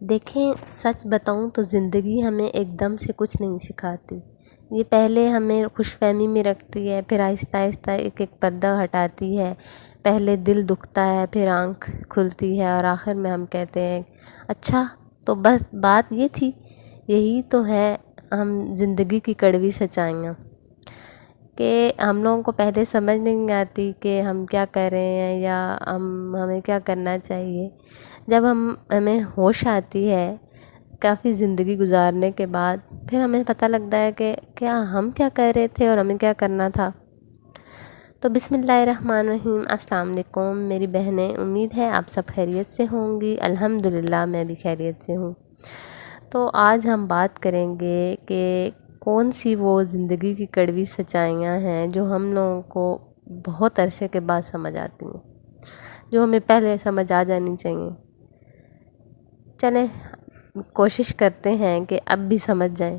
دیکھیں، سچ بتاؤں تو زندگی ہمیں ایک دم سے کچھ نہیں سکھاتی۔ یہ پہلے ہمیں خوش فہمی میں رکھتی ہے، پھر آہستہ آہستہ ایک ایک پردہ ہٹاتی ہے۔ پہلے دل دکھتا ہے، پھر آنکھ کھلتی ہے، اور آخر میں ہم کہتے ہیں اچھا، تو بس بات یہ تھی۔ یہی تو ہے ہم زندگی کی کڑوی سچائیاں، کہ ہم لوگوں کو پہلے سمجھ نہیں آتی کہ ہم کیا کر رہے ہیں یا ہمیں کیا کرنا چاہیے۔ جب ہمیں ہوش آتی ہے کافی زندگی گزارنے کے بعد، پھر ہمیں پتہ لگتا ہے کہ کیا ہم کیا کر رہے تھے اور ہمیں کیا کرنا تھا۔ تو بسم اللہ الرحمن الرحیم۔ السلام علیکم میری بہنیں، امید ہے آپ سب خیریت سے ہوں گی۔ الحمدللہ میں بھی خیریت سے ہوں۔ تو آج ہم بات کریں گے کہ کون سی وہ زندگی کی کڑوی سچائیاں ہیں جو ہم لوگوں کو بہت عرصے کے بعد سمجھ آتی ہیں، جو ہمیں پہلے سمجھ آ جانی چاہیے۔ چلیں کوشش کرتے ہیں کہ اب بھی سمجھ جائیں۔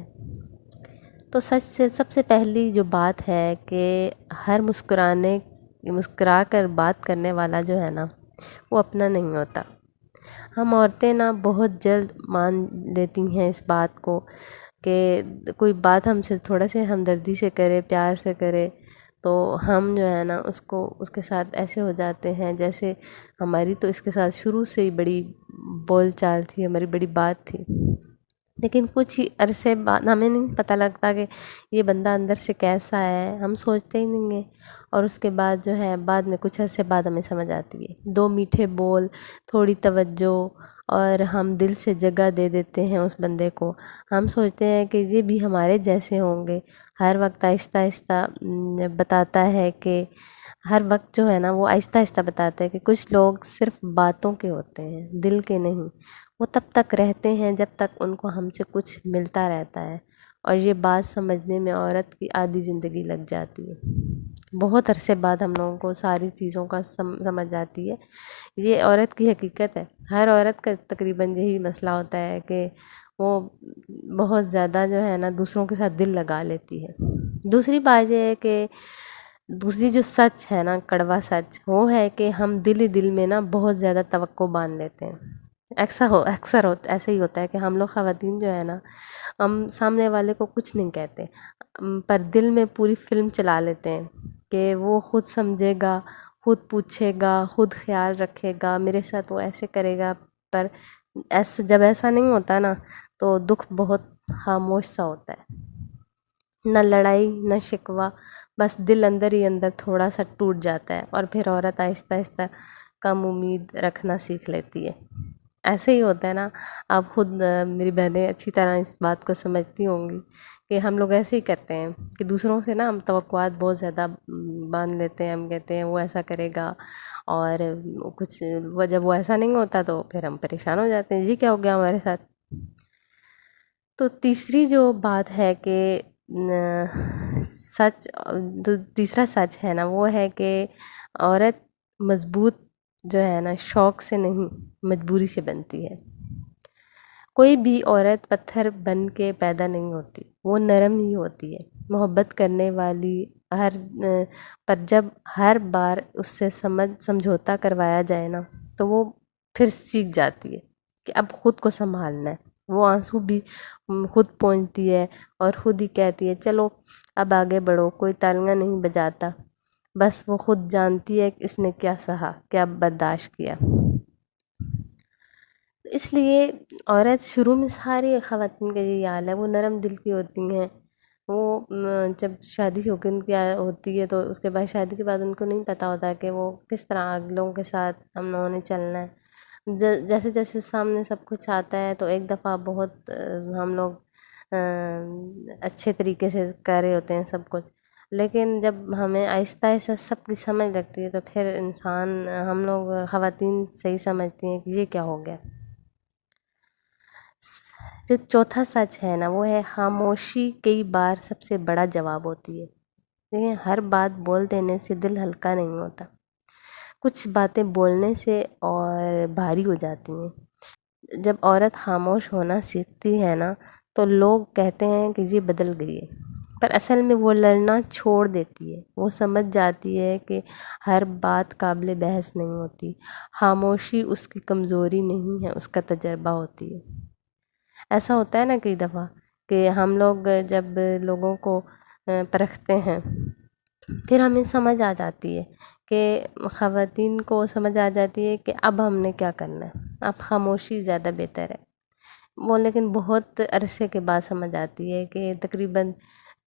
تو سب سے پہلی جو بات ہے کہ ہر مسکرا کر بات کرنے والا جو ہے نا، وہ اپنا نہیں ہوتا۔ ہم عورتیں نا بہت جلد مان لیتی ہیں اس بات کو، کہ کوئی بات ہم سے تھوڑا سے ہمدردی سے کرے، پیار سے کرے، تو ہم جو ہے نا اس کے ساتھ ایسے ہو جاتے ہیں جیسے ہماری تو اس کے ساتھ شروع سے ہی بڑی بول چال تھی، ہماری بڑی بات تھی۔ لیکن کچھ ہی عرصے بعد ہمیں نہیں پتہ لگتا کہ یہ بندہ اندر سے کیسا ہے، ہم سوچتے ہی نہیں ہیں، اور اس کے بعد جو ہے بعد میں کچھ عرصے بعد ہمیں سمجھ آتی ہے۔ دو میٹھے بول، تھوڑی توجہ، اور ہم دل سے جگہ دے دیتے ہیں اس بندے کو۔ ہم سوچتے ہیں کہ یہ بھی ہمارے جیسے ہوں گے۔ ہر وقت آہستہ آہستہ بتاتا ہے کہ ہر وقت جو ہے نا وہ آہستہ آہستہ بتاتا ہے کہ کچھ لوگ صرف باتوں کے ہوتے ہیں، دل کے نہیں۔ وہ تب تک رہتے ہیں جب تک ان کو ہم سے کچھ ملتا رہتا ہے، اور یہ بات سمجھنے میں عورت کی آدھی زندگی لگ جاتی ہے۔ بہت عرصے بعد ہم لوگوں کو ساری چیزوں کا سمجھ آتی ہے۔ یہ عورت کی حقیقت ہے۔ ہر عورت کا تقریباً یہی مسئلہ ہوتا ہے کہ وہ بہت زیادہ جو ہے نا دوسروں کے ساتھ دل لگا لیتی ہے۔ دوسری بات یہ ہے کہ دوسری جو سچ ہے نا، کڑوا سچ، وہ ہے کہ ہم دل ہی دل میں نا بہت زیادہ توقع باندھ لیتے ہیں۔ اکثر ایسے ہی ہوتا ہے کہ ہم لوگ خواتین جو ہے نا، ہم سامنے والے کو کچھ نہیں کہتے، پر دل میں پوری فلم چلا لیتے ہیں کہ وہ خود سمجھے گا، خود پوچھے گا، خود خیال رکھے گا، میرے ساتھ وہ ایسے کرے گا۔ پر جب ایسا نہیں ہوتا نا، تو دکھ بہت خاموش سا ہوتا ہے، نہ لڑائی نہ شکوہ، بس دل اندر ہی اندر تھوڑا سا ٹوٹ جاتا ہے، اور پھر عورت آہستہ آہستہ کم امید رکھنا سیکھ لیتی ہے۔ ایسے ہی ہوتا ہے نا۔ آپ خود میری بہنیں اچھی طرح اس بات کو سمجھتی ہوں گی کہ ہم لوگ ایسے ہی کرتے ہیں کہ دوسروں سے نا ہم توقعات بہت زیادہ باندھ لیتے ہیں۔ ہم کہتے ہیں وہ ایسا کرے گا، اور جب وہ ایسا نہیں ہوتا تو پھر ہم پریشان ہو جاتے ہیں، جی کیا ہو گیا ہمارے ساتھ۔ تو تیسری جو بات ہے کہ تیسرا سچ ہے نا، وہ ہے کہ عورت مضبوط جو ہے نا شوق سے نہیں، مجبوری سے بنتی ہے۔ کوئی بھی عورت پتھر بن کے پیدا نہیں ہوتی، وہ نرم ہی ہوتی ہے، محبت کرنے والی۔ پر جب ہر بار اس سے سمجھوتا کروایا جائے نا، تو وہ پھر سیکھ جاتی ہے کہ اب خود کو سنبھالنا ہے۔ وہ آنسو بھی خود پونچھتی ہے، اور خود ہی کہتی ہے چلو اب آگے بڑھو، کوئی تالیاں نہیں بجاتا، بس وہ خود جانتی ہے کہ اس نے کیا سہا، کیا برداشت کیا۔ اس لیے عورت شروع میں ساری خواتین کا یہی حال ہے، وہ نرم دل کی ہوتی ہیں۔ وہ جب شادی ہو کے ان کی ہوتی ہے تو اس کے بعد شادی کے بعد ان کو نہیں پتہ ہوتا کہ وہ کس طرح اگلوں کے ساتھ ہم لوگوں نے چلنا ہے۔ جیسے جیسے سامنے سب کچھ آتا ہے تو ایک دفعہ بہت ہم لوگ اچھے طریقے سے کر رہے ہوتے ہیں سب کچھ، لیکن جب ہمیں آہستہ آہستہ سب کی سمجھ لگتی ہے تو پھر ہم لوگ خواتین صحیح سمجھتی ہیں کہ یہ کیا ہو گیا۔ جو چوتھا سچ ہے نا، وہ ہے خاموشی کئی بار سب سے بڑا جواب ہوتی ہے۔ دیکھیں، ہر بات بول دینے سے دل ہلکا نہیں ہوتا، کچھ باتیں بولنے سے اور بھاری ہو جاتی ہیں۔ جب عورت خاموش ہونا سیکھتی ہے نا، تو لوگ کہتے ہیں کہ یہ بدل گئی ہے، پر اصل میں وہ لڑنا چھوڑ دیتی ہے، وہ سمجھ جاتی ہے کہ ہر بات قابل بحث نہیں ہوتی، خاموشی اس کی کمزوری نہیں ہے، اس کا تجربہ ہوتی ہے۔ ایسا ہوتا ہے نا کئی دفعہ کہ ہم لوگ جب لوگوں کو پرکھتے ہیں، پھر ہمیں سمجھ آ جاتی ہے کہ خواتین کو سمجھ آ جاتی ہے کہ اب ہم نے کیا کرنا ہے، اب خاموشی زیادہ بہتر ہے۔ وہ لیکن بہت عرصے کے بعد سمجھ آتی ہے کہ تقریباً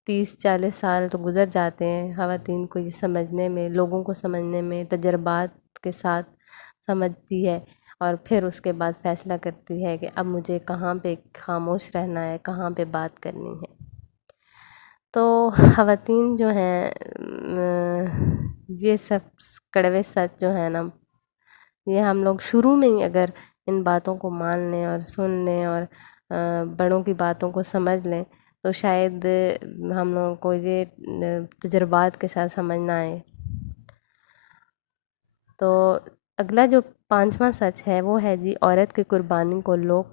30-40 سال تو گزر جاتے ہیں خواتین کو یہ سمجھنے میں، لوگوں کو سمجھنے میں، تجربات کے ساتھ سمجھتی ہے، اور پھر اس کے بعد فیصلہ کرتی ہے کہ اب مجھے کہاں پہ خاموش رہنا ہے، کہاں پہ بات کرنی ہے۔ تو خواتین جو ہیں یہ سب کڑوے سچ جو ہے نا، یہ ہم لوگ شروع میں ہی اگر ان باتوں کو مان لیں اور سن لیں اور بڑوں کی باتوں کو سمجھ لیں تو شاید ہم لوگوں کو یہ تجربات کے ساتھ سمجھنا آئے۔ تو اگلا جو 5واں سچ ہے وہ ہے جی، عورت کی قربانی کو لوگ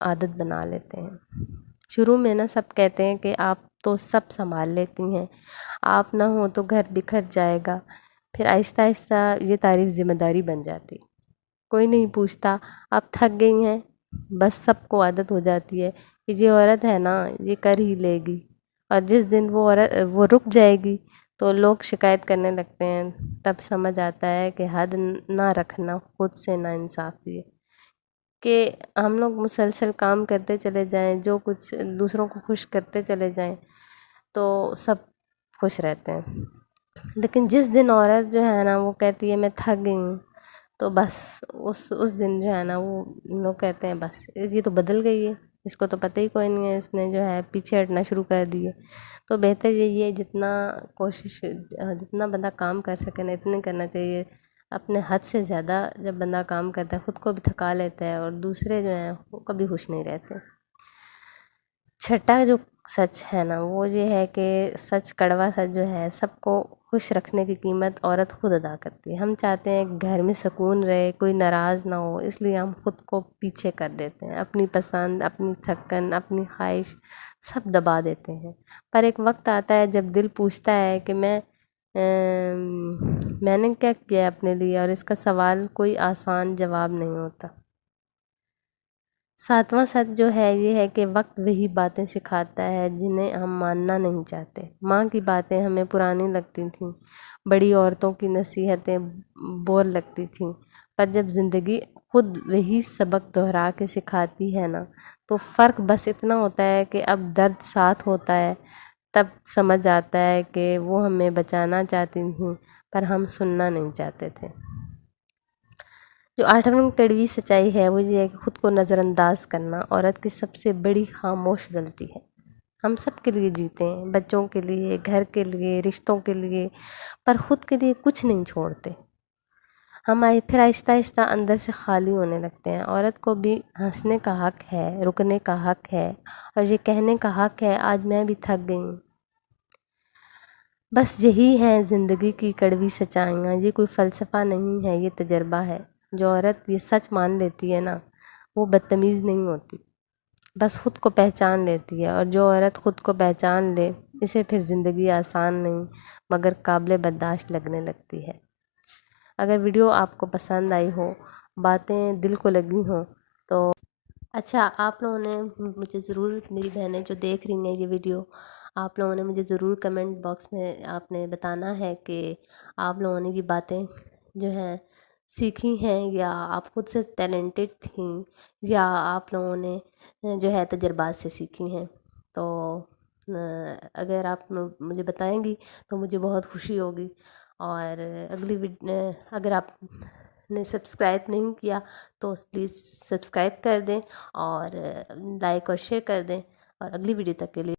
عادت بنا لیتے ہیں۔ شروع میں نا سب کہتے ہیں کہ آپ تو سب سنبھال لیتی ہیں، آپ نہ ہو تو گھر بکھر جائے گا، پھر آہستہ آہستہ یہ تعریف ذمہ داری بن جاتی، کوئی نہیں پوچھتا، آپ تھک گئی ہیں، بس سب کو عادت ہو جاتی ہے کہ یہ عورت ہے نا یہ کر ہی لے گی، اور جس دن وہ رک جائے گی تو لوگ شکایت کرنے لگتے ہیں، تب سمجھ آتا ہے کہ حد نہ رکھنا خود سے نا انصافی ہے، کہ ہم لوگ مسلسل کام کرتے چلے جائیں، جو کچھ دوسروں کو خوش کرتے چلے جائیں تو سب خوش رہتے ہیں، لیکن جس دن عورت جو ہے نا وہ کہتی ہے میں تھک گئی ہوں، تو بس اس دن جو ہے نا وہ لوگ کہتے ہیں بس یہ تو بدل گئی ہے، اس کو تو پتہ ہی کوئی نہیں ہے، اس نے جو ہے پیچھے ہٹنا شروع کر دی ہے۔ تو بہتر یہی ہے جتنا بندہ کام کر سکے نا اتنے کرنا چاہیے، اپنے حد سے زیادہ جب بندہ کام کرتا ہے خود کو بھی تھکا لیتا ہے اور دوسرے جو ہیں وہ کبھی خوش نہیں رہتے۔ چھٹا جو سچ ہے نا وہ یہ ہے کہ سچ کڑوا سچ جو ہے، سب کو خوش رکھنے کی قیمت عورت خود ادا کرتی ہے۔ ہم چاہتے ہیں کہ گھر میں سکون رہے، کوئی ناراض نہ ہو، اس لیے ہم خود کو پیچھے کر دیتے ہیں، اپنی پسند، اپنی تھکن، اپنی خواہش سب دبا دیتے ہیں، پر ایک وقت آتا ہے جب دل پوچھتا ہے کہ میں نے کیا کیا اپنے لیے، اور اس کا سوال کوئی آسان جواب نہیں ہوتا۔ 7واں سچ جو ہے یہ ہے کہ وقت وہی باتیں سکھاتا ہے جنہیں ہم ماننا نہیں چاہتے۔ ماں کی باتیں ہمیں پرانی لگتی تھیں، بڑی عورتوں کی نصیحتیں بور لگتی تھیں، پر جب زندگی خود وہی سبق دہرا کے سکھاتی ہے نا تو فرق بس اتنا ہوتا ہے کہ اب درد ساتھ ہوتا ہے، تب سمجھ آتا ہے کہ وہ ہمیں بچانا چاہتی تھیں پر ہم سننا نہیں چاہتے تھے۔ جو 8واں کڑوی سچائی ہے وہ یہ ہے کہ خود کو نظر انداز کرنا عورت کی سب سے بڑی خاموش غلطی ہے۔ ہم سب کے لیے جیتے ہیں، بچوں کے لیے، گھر کے لیے، رشتوں کے لیے، پر خود کے لیے کچھ نہیں چھوڑتے۔ ہم پھر آہستہ آہستہ اندر سے خالی ہونے لگتے ہیں۔ عورت کو بھی ہنسنے کا حق ہے، رکنے کا حق ہے، اور یہ کہنے کا حق ہے آج میں بھی تھک گئی ہوں۔ بس یہی ہے زندگی کی کڑوی سچائیاں، یہ کوئی فلسفہ نہیں ہے، یہ تجربہ ہے۔ جو عورت یہ سچ مان لیتی ہے نا وہ بدتمیز نہیں ہوتی، بس خود کو پہچان لیتی ہے، اور جو عورت خود کو پہچان لے اسے پھر زندگی آسان نہیں مگر قابل برداشت لگنے لگتی ہے۔ اگر ویڈیو آپ کو پسند آئی ہو، باتیں دل کو لگی ہوں تو اچھا، آپ لوگوں نے مجھے ضرور، میری بہنیں جو دیکھ رہی ہیں یہ ویڈیو، آپ لوگوں نے مجھے ضرور کمنٹ باکس میں آپ نے بتانا ہے کہ آپ لوگوں نے یہ باتیں جو ہیں سیکھی ہیں یا آپ خود سے ٹیلنٹڈ تھیں یا آپ لوگوں نے جو ہے تجربات سے سیکھی ہیں۔ تو اگر آپ مجھے بتائیں گی تو مجھے بہت خوشی ہوگی، اور اگر آپ نے سبسکرائب نہیں کیا تو پلیز سبسکرائب کر دیں اور لائک اور شیئر کر دیں، اور اگلی ویڈیو تک کے لیے